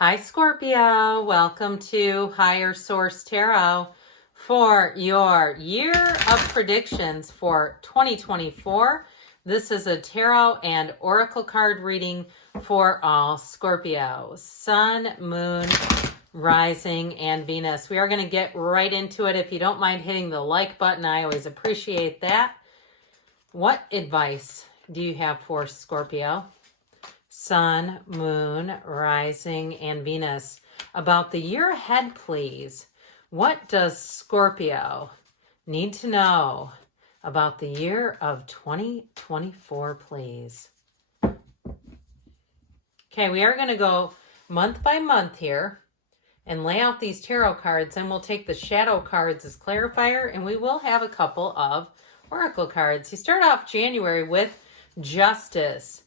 Hi, Scorpio. Welcome to Higher Source Tarot for your year of predictions for 2024. This is a tarot and oracle card reading for all Scorpio, Sun, Moon, Rising, and Venus. We are going to get right into it. If you don't mind hitting the like button, I always appreciate that. What advice do you have for Scorpio? Sun, Moon, Rising, and Venus. About the year ahead, please. What does Scorpio need to know about the year of 2024, please? Okay, we are going to go month by month here and lay out these tarot cards, and we'll take the shadow cards as clarifier, and we will have a couple of oracle cards. You start off January with Justice.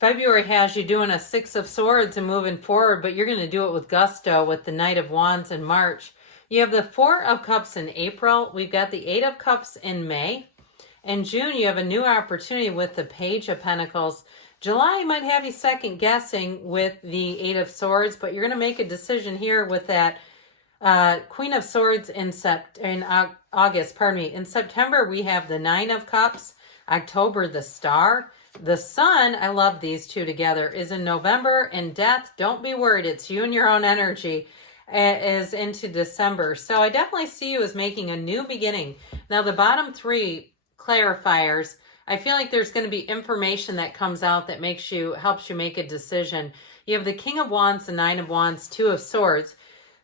February has you doing a Six of Swords and moving forward, but you're going to do it with gusto with the Knight of Wands in March. You have the Four of Cups in April. We've got the Eight of Cups in May. In June, you have a new opportunity with the Page of Pentacles. July might have you second guessing with the Eight of Swords, but you're going to make a decision here with that Queen of Swords in August. In September, we have the Nine of Cups. October, the Star. The Sun, I love these two together, is in November, and Death, don't be worried, it's you and your own energy, is into December. So I definitely see you as making a new beginning. Now the bottom three clarifiers, I feel like there's going to be information that comes out that helps you make a decision. You have the King of Wands, the Nine of Wands, Two of Swords.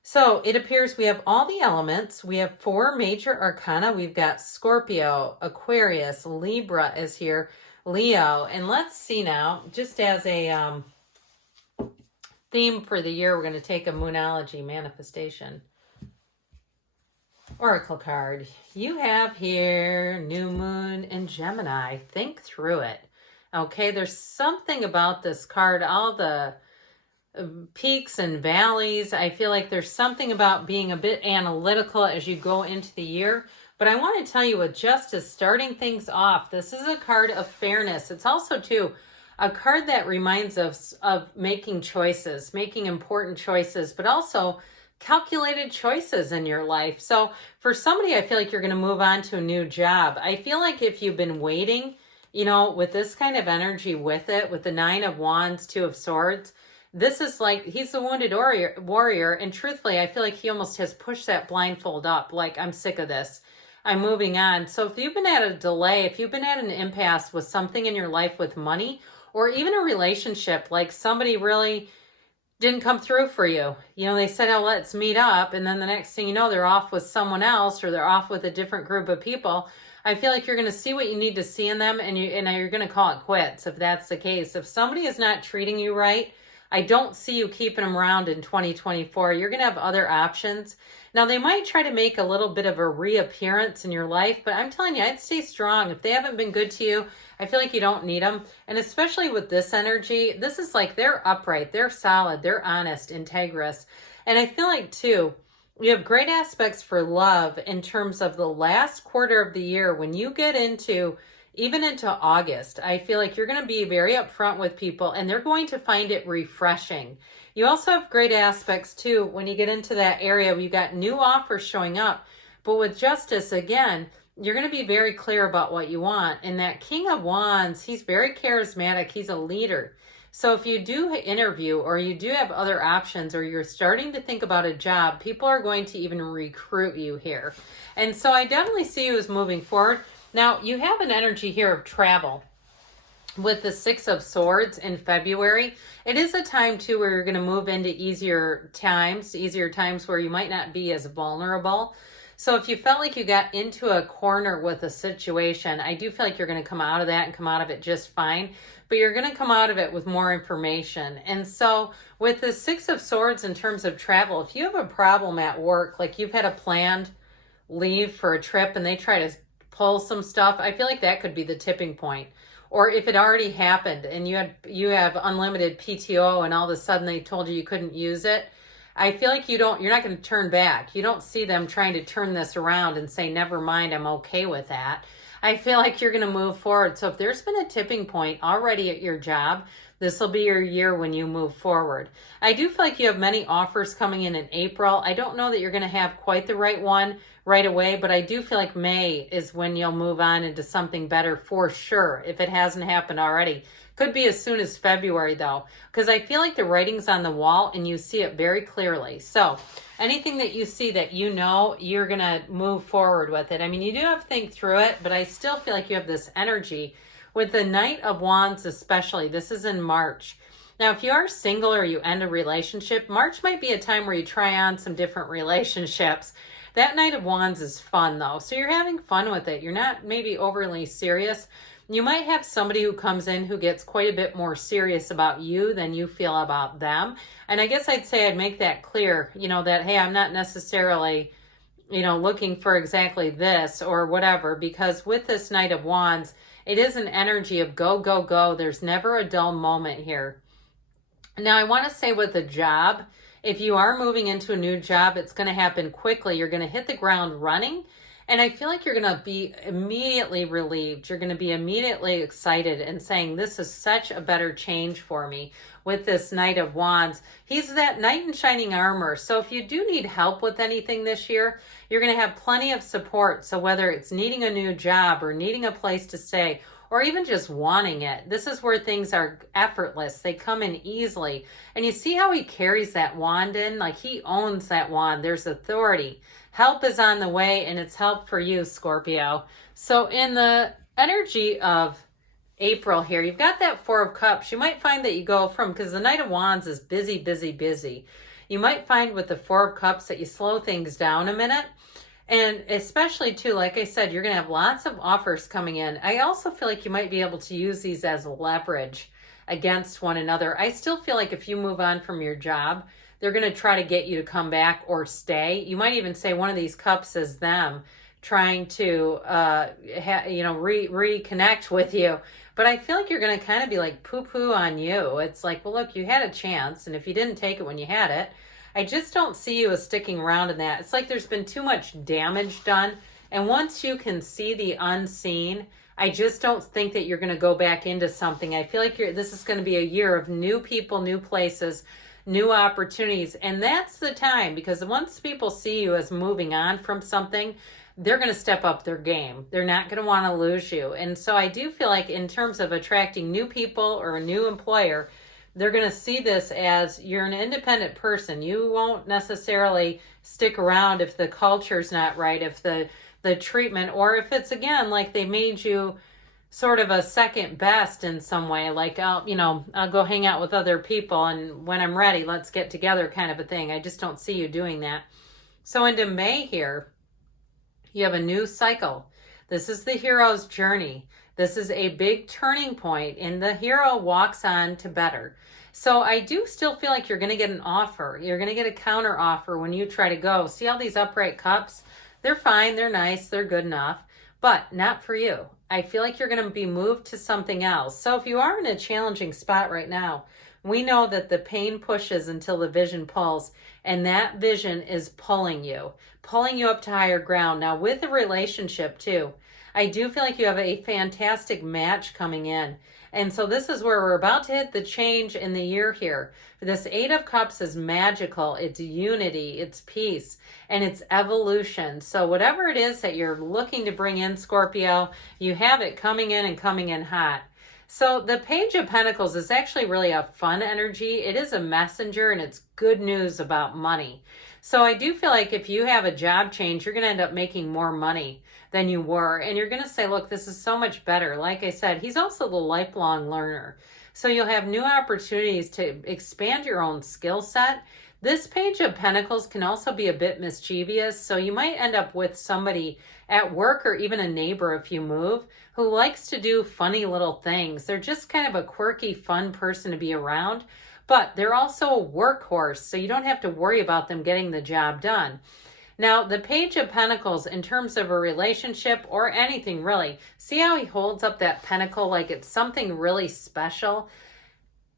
So it appears we have all the elements. We have four major arcana. We've got Scorpio, Aquarius, Libra is here, Leo. And let's see now, just as a theme for the year, we're going to take a Moonology manifestation oracle card. You have here New Moon and Gemini. Think through it. Okay, there's something about this card, all the peaks and valleys. I feel like there's something about being a bit analytical as you go into the year. But I want to tell you, with Justice starting things off, this is a card of fairness. It's also, too, a card that reminds us of making choices, making important choices, but also calculated choices in your life. So for somebody, I feel like you're going to move on to a new job. I feel like if you've been waiting, with this kind of energy with it, with the Nine of Wands, Two of Swords, this is like, he's the wounded warrior, and truthfully, I feel like he almost has pushed that blindfold up, like, I'm sick of this. I'm moving on. So if you've been at a delay, if you've been at an impasse with something in your life with money, or even a relationship, like somebody really didn't come through for you. They said, oh, let's meet up, and then the next thing you know, they're off with someone else, or they're off with a different group of people. I feel like you're going to see what you need to see in them, and you're going to call it quits if that's the case. If somebody is not treating you right, I don't see you keeping them around in 2024. You're going to have other options. Now, they might try to make a little bit of a reappearance in your life, but I'm telling you, I'd stay strong. If they haven't been good to you, I feel like you don't need them. And especially with this energy, this is like they're upright, they're solid, they're honest, integrous. And I feel like, too, you have great aspects for love in terms of the last quarter of the year. When you get even into August, I feel like you're going to be very upfront with people, and they're going to find it refreshing. You also have great aspects, too, when you get into that area where you got new offers showing up. But with Justice, again, you're going to be very clear about what you want. And that King of Wands, he's very charismatic. He's a leader. So if you do interview, or you do have other options, or you're starting to think about a job, people are going to even recruit you here. And so I definitely see you as moving forward. Now, you have an energy here of travel with the Six of Swords in February. It is a time, too, where you're going to move into easier times where you might not be as vulnerable. So if you felt like you got into a corner with a situation, I do feel like you're going to come out of that and come out of it just fine. But you're going to come out of it with more information. And so with the Six of Swords in terms of travel, if you have a problem at work, like you've had a planned leave for a trip and they try to pull some stuff, I feel like that could be the tipping point. Or if it already happened and you have unlimited PTO and all of a sudden they told you couldn't use it, I feel like you're not going to turn back. You don't see them trying to turn this around and say, never mind, I'm okay with that. I feel like you're going to move forward. So if there's been a tipping point already at your job, This will be your year when you move forward. I do feel like you have many offers coming in April. I don't know that you're going to have quite the right one right away, but I do feel like May is when you'll move on into something better for sure, if it hasn't happened already. Could be as soon as February though, because I feel like the writing's on the wall and you see it very clearly. So anything that you see that you know, you're going to move forward with it. I mean, you do have to think through it, but I still feel like you have this energy with the Knight of Wands especially. This is in March. Now, if you are single or you end a relationship, March might be a time where you try on some different relationships. That Knight of Wands is fun though. So you're having fun with it. You're not maybe overly serious. You might have somebody who comes in who gets quite a bit more serious about you than you feel about them. And I guess I'd say I'd make that clear, that, hey, I'm not necessarily, looking for exactly this or whatever, because with this Knight of Wands, it is an energy of go, go, go. There's never a dull moment here. Now, I want to say with a job, if you are moving into a new job, it's going to happen quickly. You're going to hit the ground running. And I feel like you're going to be immediately relieved. You're going to be immediately excited and saying, this is such a better change for me with this Knight of Wands. He's that knight in shining armor. So if you do need help with anything this year, you're going to have plenty of support. So whether it's needing a new job or needing a place to stay, or even just wanting it, this is where things are effortless. They come in easily. And you see how he carries that wand in? Like he owns that wand. There's authority. Help is on the way, and it's help for you, Scorpio. So in the energy of April here, you've got that Four of Cups. You might find that you go from, because the Knight of Wands is busy, busy, busy. You might find with the Four of Cups that you slow things down a minute. And especially too, like I said, you're going to have lots of offers coming in. I also feel like you might be able to use these as leverage against one another. I still feel like if you move on from your job, they're going to try to get you to come back or stay. You might even say one of these cups is them trying to, reconnect with you. But I feel like you're going to kind of be like poo-poo on you. It's like, well, look, you had a chance. And if you didn't take it when you had it, I just don't see you as sticking around in that. It's like there's been too much damage done. And once you can see the unseen, I just don't think that you're going to go back into something. I feel like this is going to be a year of new people, new places, new opportunities. And that's the time, because once people see you as moving on from something, they're going to step up their game. They're not going to want to lose you. And so I do feel like in terms of attracting new people or a new employer, they're going to see this as you're an independent person. You won't necessarily stick around if the culture's not right, if the treatment, or if it's, again, like they made you sort of a second best in some way, like I'll go hang out with other people and when I'm ready, let's get together kind of a thing. I just don't see you doing that. So into May here, you have a new cycle. This is the hero's journey. This is a big turning point, and the hero walks on to better. So I do still feel like you're going to get an offer. You're going to get a counter offer when you try to go. See all these upright cups? They're fine. They're nice. They're good enough, but not for you. I feel like you're going to be moved to something else. So if you are in a challenging spot right now, we know that the pain pushes until the vision pulls, and that vision is pulling you up to higher ground. Now with a relationship too, I do feel like you have a fantastic match coming in. And so this is where we're about to hit the change in the year here. This Eight of Cups is magical. It's unity, it's peace, and it's evolution. So whatever it is that you're looking to bring in, Scorpio, you have it coming in and coming in hot. So the Page of Pentacles is actually really a fun energy. It is a messenger, and it's good news about money. So I do feel like if you have a job change, you're going to end up making more money than you were. And you're going to say, look, this is so much better. Like I said, he's also the lifelong learner. So you'll have new opportunities to expand your own skill set. This Page of Pentacles can also be a bit mischievous. So you might end up with somebody at work or even a neighbor if you move who likes to do funny little things. They're just kind of a quirky, fun person to be around. But they're also a workhorse, so you don't have to worry about them getting the job done. Now, the Page of Pentacles, in terms of a relationship or anything really, see how he holds up that pentacle like it's something really special?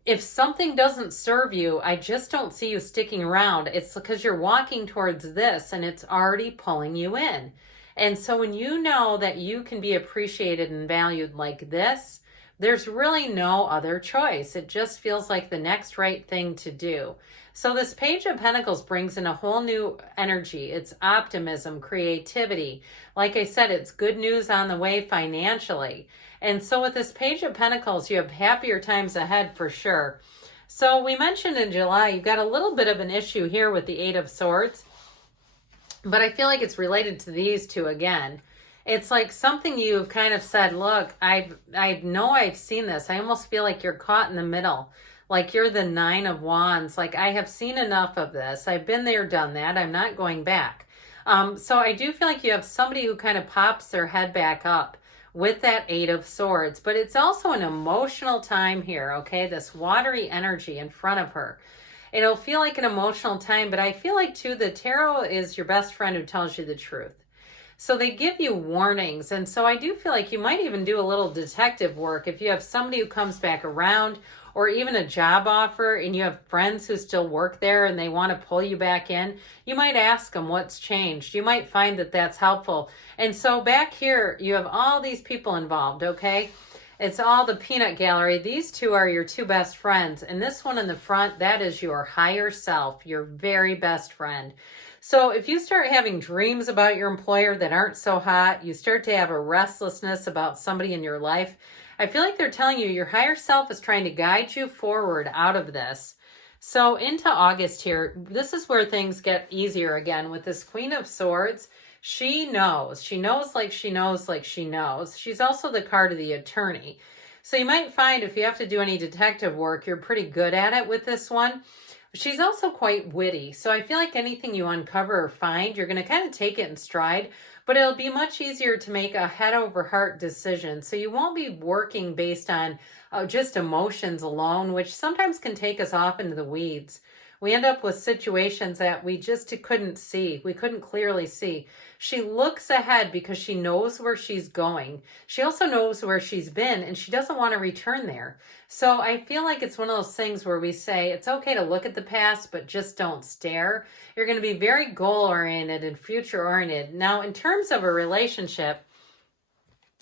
If something doesn't serve you, I just don't see you sticking around. It's because you're walking towards this and it's already pulling you in. And so when you know that you can be appreciated and valued like this, There's really no other choice. It just feels like the next right thing to do. So this Page of Pentacles brings in a whole new energy. It's optimism, creativity. Like I said, it's good news on the way financially. And so with this Page of Pentacles, you have happier times ahead for sure. So we mentioned in July, you've got a little bit of an issue here with the Eight of Swords. But I feel like it's related to these two again. It's like something you've kind of said, look, I know I've seen this. I almost feel like you're caught in the middle. Like you're the Nine of Wands. Like I have seen enough of this. I've been there, done that. I'm not going back. So I do feel like you have somebody who kind of pops their head back up with that Eight of Swords. But it's also an emotional time here, okay? This watery energy in front of her. It'll feel like an emotional time, but I feel like too, the tarot is your best friend who tells you the truth. So they give you warnings. And so I do feel like you might even do a little detective work if you have somebody who comes back around, or even a job offer and you have friends who still work there and they want to pull you back in. You might ask them what's changed. You might find that that's helpful. And so back here, you have all these people involved, okay? It's all the peanut gallery. These two are your two best friends. And this one in the front, that is your higher self, your very best friend. So if you start having dreams about your employer that aren't so hot, you start to have a restlessness about somebody in your life, I feel like they're telling you your higher self is trying to guide you forward out of this. So into August here, this is where things get easier again with this Queen of Swords. She knows like she knows like she knows. She's also the card of the attorney. So you might find if you have to do any detective work, you're pretty good at it with this one. She's also quite witty. So I feel like anything you uncover or find, you're going to kind of take it in stride, but it'll be much easier to make a head over heart decision. So you won't be working based on just emotions alone, which sometimes can take us off into the weeds. We end up with situations that we just couldn't see. We couldn't clearly see. She looks ahead because she knows where she's going. She also knows where she's been and she doesn't want to return there. So I feel like it's one of those things where we say it's okay to look at the past, but just don't stare. You're going to be very goal-oriented and future-oriented. Now, in terms of a relationship,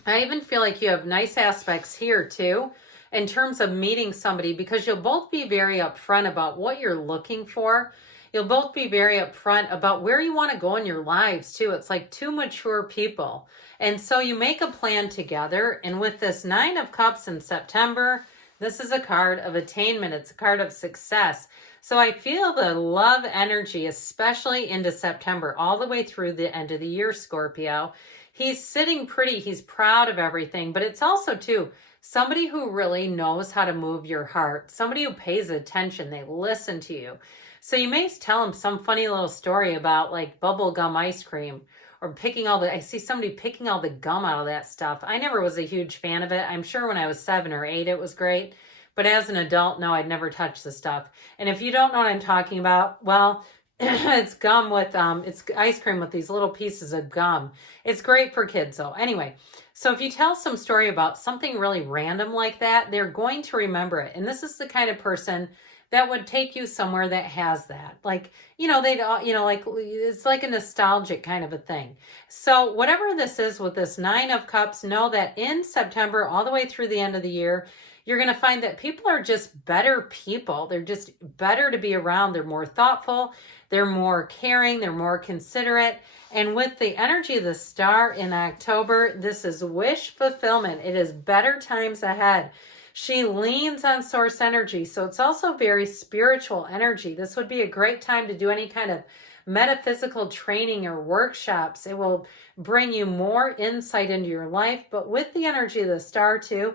I even feel like you have nice aspects here too, in terms of meeting somebody, because you'll both be very upfront about what you're looking for. You'll both be very upfront about where you want to go in your lives too. It's like two mature people. And so you make a plan together. And with this Nine of Cups in September, this is a card of attainment. It's a card of success. So I feel the love energy, especially into September, all the way through the end of the year, Scorpio. He's sitting pretty. He's proud of everything. But it's also too, somebody who really knows how to move your heart, somebody who pays attention, they listen to you. So you may tell them some funny little story about like bubble gum ice cream or I see somebody picking all the gum out of that stuff. I never was a huge fan of it. I'm sure when I was 7 or 8, it was great. But as an adult, no, I'd never touched the stuff. And if you don't know what I'm talking about, well, it's gum with, it's ice cream with these little pieces of gum. It's great for kids though. Anyway, so if you tell some story about something really random like that, they're going to remember it. And this is the kind of person that would take you somewhere that has that. Like, like it's like a nostalgic kind of a thing. So whatever this is with this Nine of Cups, know that in September, all the way through the end of the year, you're going to find that people are just better people. They're just better to be around. They're more thoughtful. They're more caring. They're more considerate. And with the energy of the star in October, this is wish fulfillment. It is better times ahead. She leans on source energy. So it's also very spiritual energy. This would be a great time to do any kind of metaphysical training or workshops. It will bring you more insight into your life. But with the energy of the star too,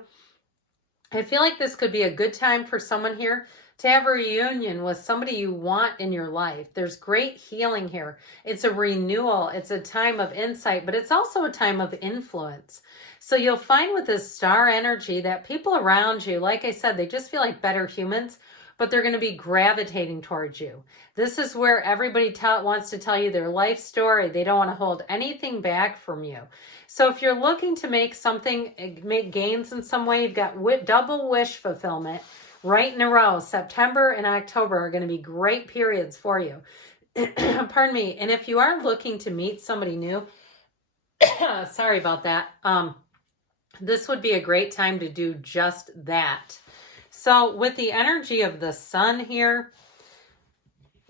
I feel like this could be a good time for someone here to have a reunion with somebody you want in your life. There's great healing here. It's a renewal. It's a time of insight, but it's also a time of influence. So you'll find with this star energy that people around you, like I said, they just feel like better humans, but they're going to be gravitating towards you. This is where everybody wants to tell you their life story. They don't want to hold anything back from you. So if you're looking to make gains in some way, you've got double wish fulfillment right in a row. September and October are going to be great periods for you. Pardon me. And if you are looking to meet somebody new, sorry about that. This would be a great time to do just that. So with the energy of the sun here,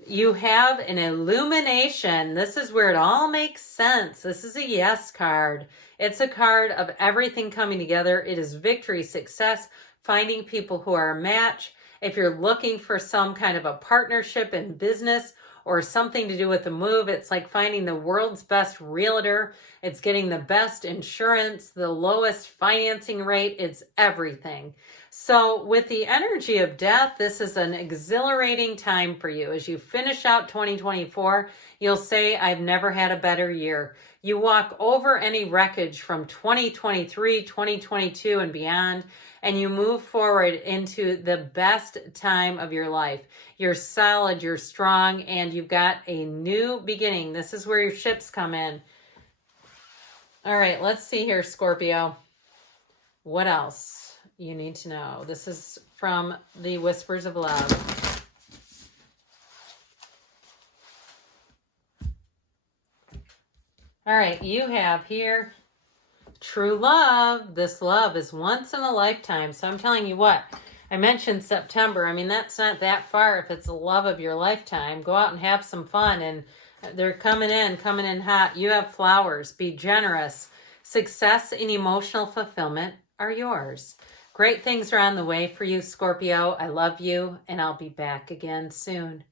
you have an illumination. This is where it all makes sense. This is a yes card. It's a card of everything coming together. It is victory, success, finding people who are a match. If you're looking for some kind of a partnership in business or something to do with a move, it's like finding the world's best realtor. It's getting the best insurance, the lowest financing rate. It's everything. So with the energy of death, this is an exhilarating time for you. As you finish out 2024, you'll say, I've never had a better year. You walk over any wreckage from 2023, 2022 and beyond, and you move forward into the best time of your life. You're solid, you're strong, and you've got a new beginning. This is where your ships come in. All right, let's see here, Scorpio. What else you need to know? This is from the Whispers of Love. All right, you have here true love. This love is once in a lifetime. So I'm telling you what, I mentioned September. I mean, that's not that far if it's the love of your lifetime. Go out and have some fun. And they're coming in hot. You have flowers. Be generous. Success and emotional fulfillment are yours. Great things are on the way for you, Scorpio. I love you, and I'll be back again soon.